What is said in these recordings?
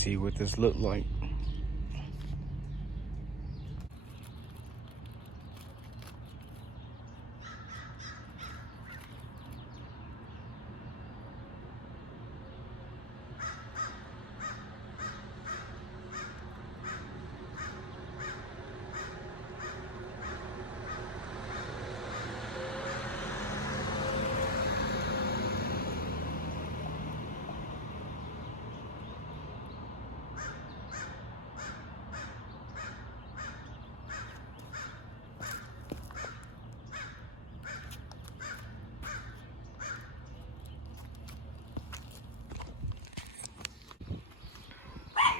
see what this look like.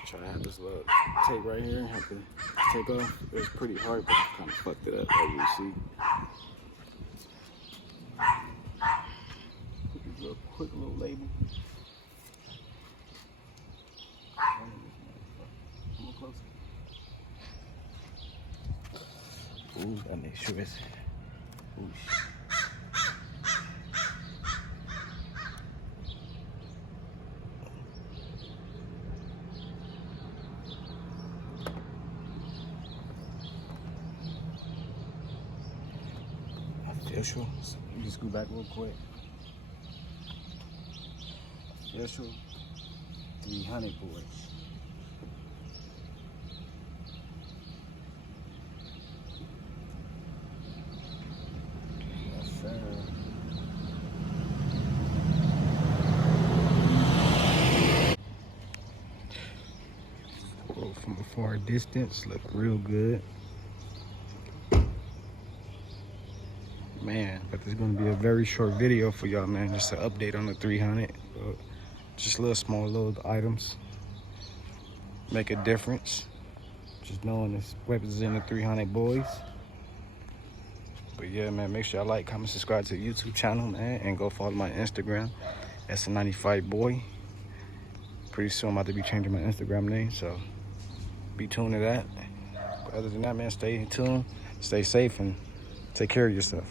Try to have this little tape right here, have to take off. It was pretty hard, but I kind of fucked it up, as you see. Put this little quick little label. Come on closer. Ooh, gotta make sure it's. Ooh, shit. Official. You just go back real quick. Official 300 boys. Yes, sir. Well, from a far distance, look real good. Man, but there's gonna be a very short video for y'all, man. Just an update on the 300. Just little small little items make a difference. Just knowing this weapons in the 300 boys. But yeah, man, make sure y'all like, comment, subscribe to the YouTube channel, man, and go follow my Instagram. That's a 95 boy. Pretty soon I'm about to be changing my Instagram name, so be tuned to that. But other than that, man, stay tuned, stay safe, and take care of yourself.